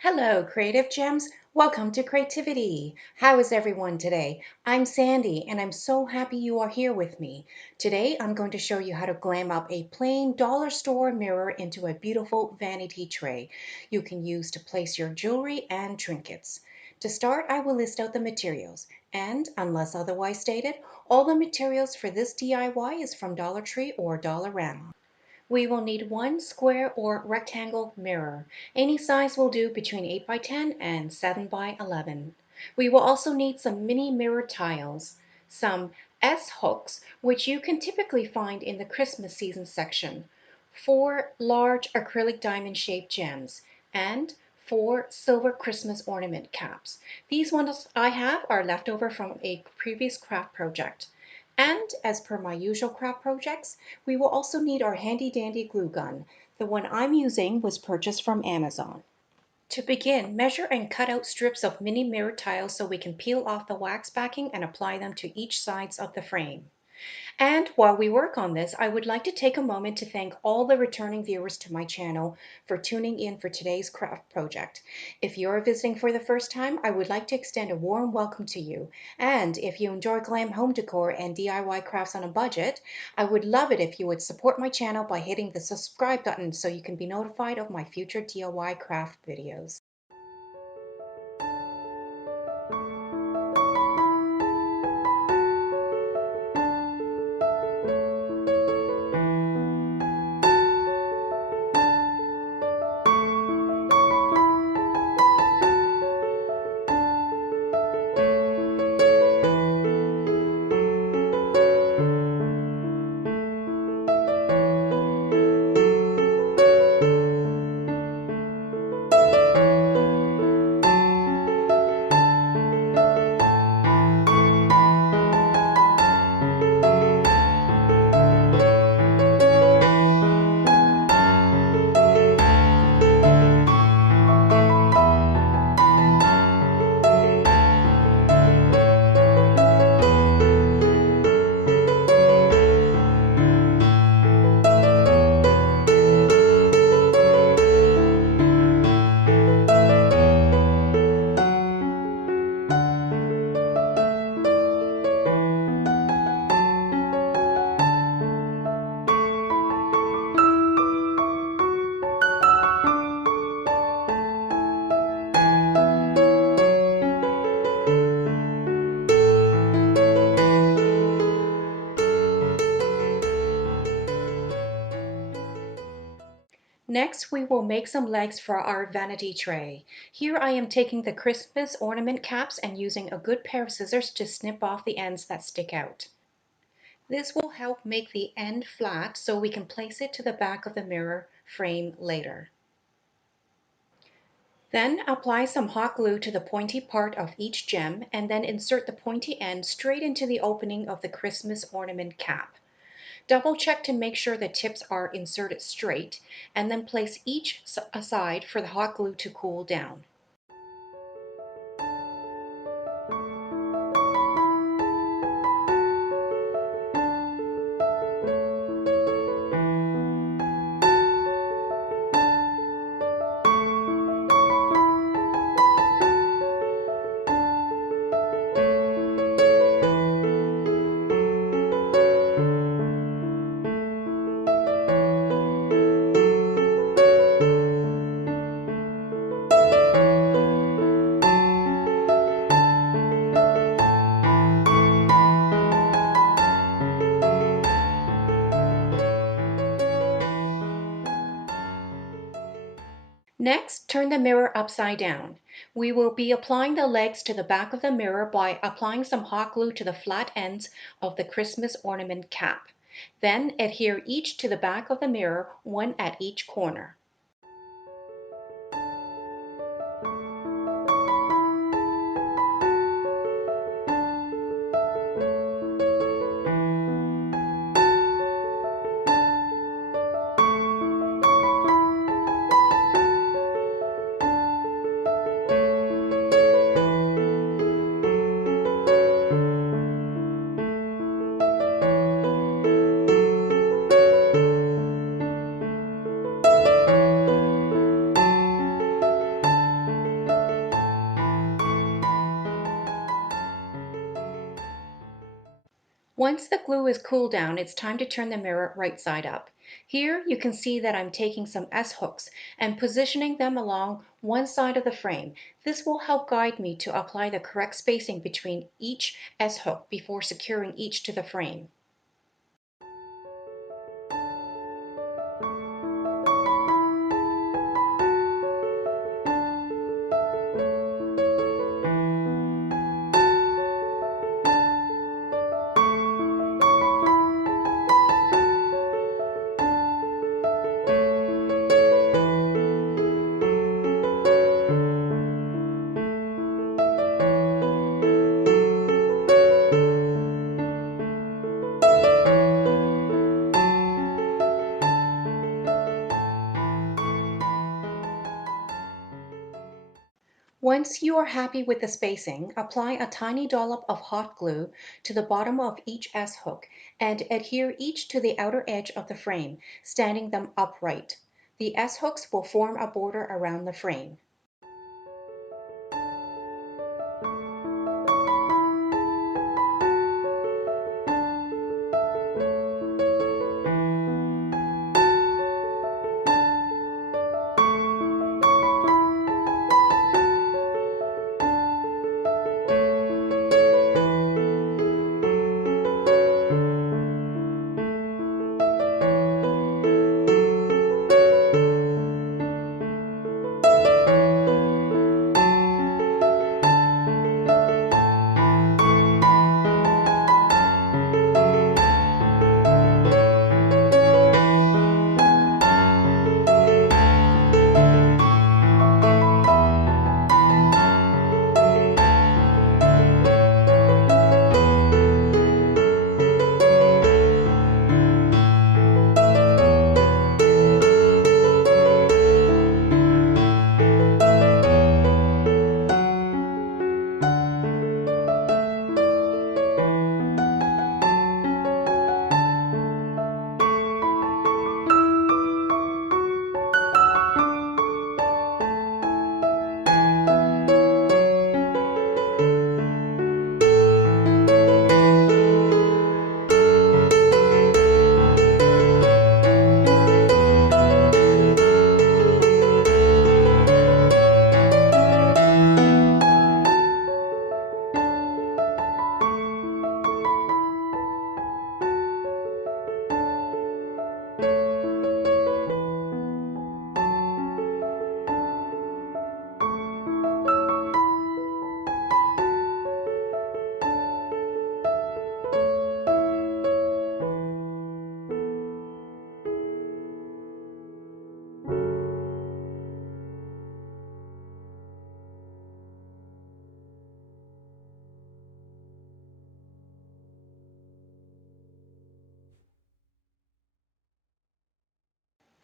Hello, creative gems. Welcome to Creativity. How is everyone today? I'm Sandy and I'm so happy you are here with me. Today I'm going to show you how to glam up a plain dollar store mirror into a beautiful vanity tray you can use to place your jewelry and trinkets. To start, I will list out the materials, and unless otherwise stated, all the materials for this DIY is from Dollar Tree or Dollarama. We will need one square or rectangle mirror. Any size will do between 8 by 10 and 7 by 11. We will also need some mini mirror tiles, some S hooks, which you can typically find in the Christmas season section, 4 large acrylic diamond shaped gems, and 4 silver Christmas ornament caps. These ones I have are left over from a previous craft project. And as per my usual craft projects, we will also need our handy dandy glue gun. The one I'm using was purchased from Amazon. To begin, measure and cut out strips of mini mirror tiles so we can peel off the wax backing and apply them to each sides of the frame. And while we work on this, I would like to take a moment to thank all the returning viewers to my channel for tuning in for today's craft project. If you're visiting for the first time, I would like to extend a warm welcome to you. And if you enjoy glam home decor and DIY crafts on a budget, I would love it if you would support my channel by hitting the subscribe button so you can be notified of my future DIY craft videos. Next, we will make some legs for our vanity tray. Here I am taking the Christmas ornament caps and using a good pair of scissors to snip off the ends that stick out. This will help make the end flat so we can place it to the back of the mirror frame later. Then apply some hot glue to the pointy part of each gem and then insert the pointy end straight into the opening of the Christmas ornament cap. Double check to make sure the tips are inserted straight, and then place each aside for the hot glue to cool down. Next, turn the mirror upside down. We will be applying the legs to the back of the mirror by applying some hot glue to the flat ends of the Christmas ornament cap. Then adhere each to the back of the mirror, one at each corner. Once the glue is cooled down, it's time to turn the mirror right side up. Here you can see that I'm taking some S-hooks and positioning them along one side of the frame. This will help guide me to apply the correct spacing between each S-hook before securing each to the frame. Once you are happy with the spacing, apply a tiny dollop of hot glue to the bottom of each S-hook and adhere each to the outer edge of the frame, standing them upright. The S-hooks will form a border around the frame.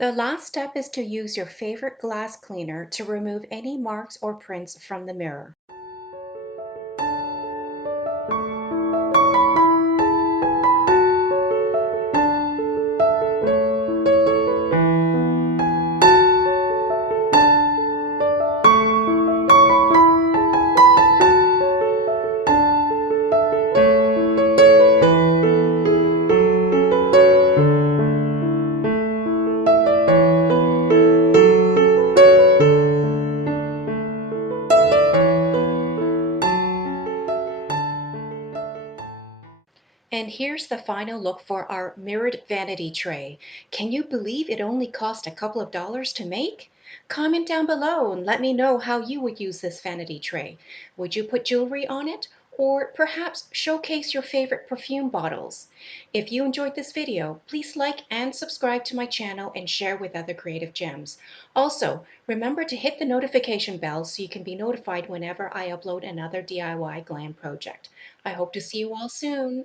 The last step is to use your favorite glass cleaner to remove any marks or prints from the mirror. And here's the final look for our mirrored vanity tray. Can you believe it only cost a couple of dollars to make? Comment down below and let me know how you would use this vanity tray. Would you put jewelry on it? Or perhaps showcase your favorite perfume bottles? If you enjoyed this video, please like and subscribe to my channel and share with other creative gems. Also, remember to hit the notification bell so you can be notified whenever I upload another DIY glam project. I hope to see you all soon.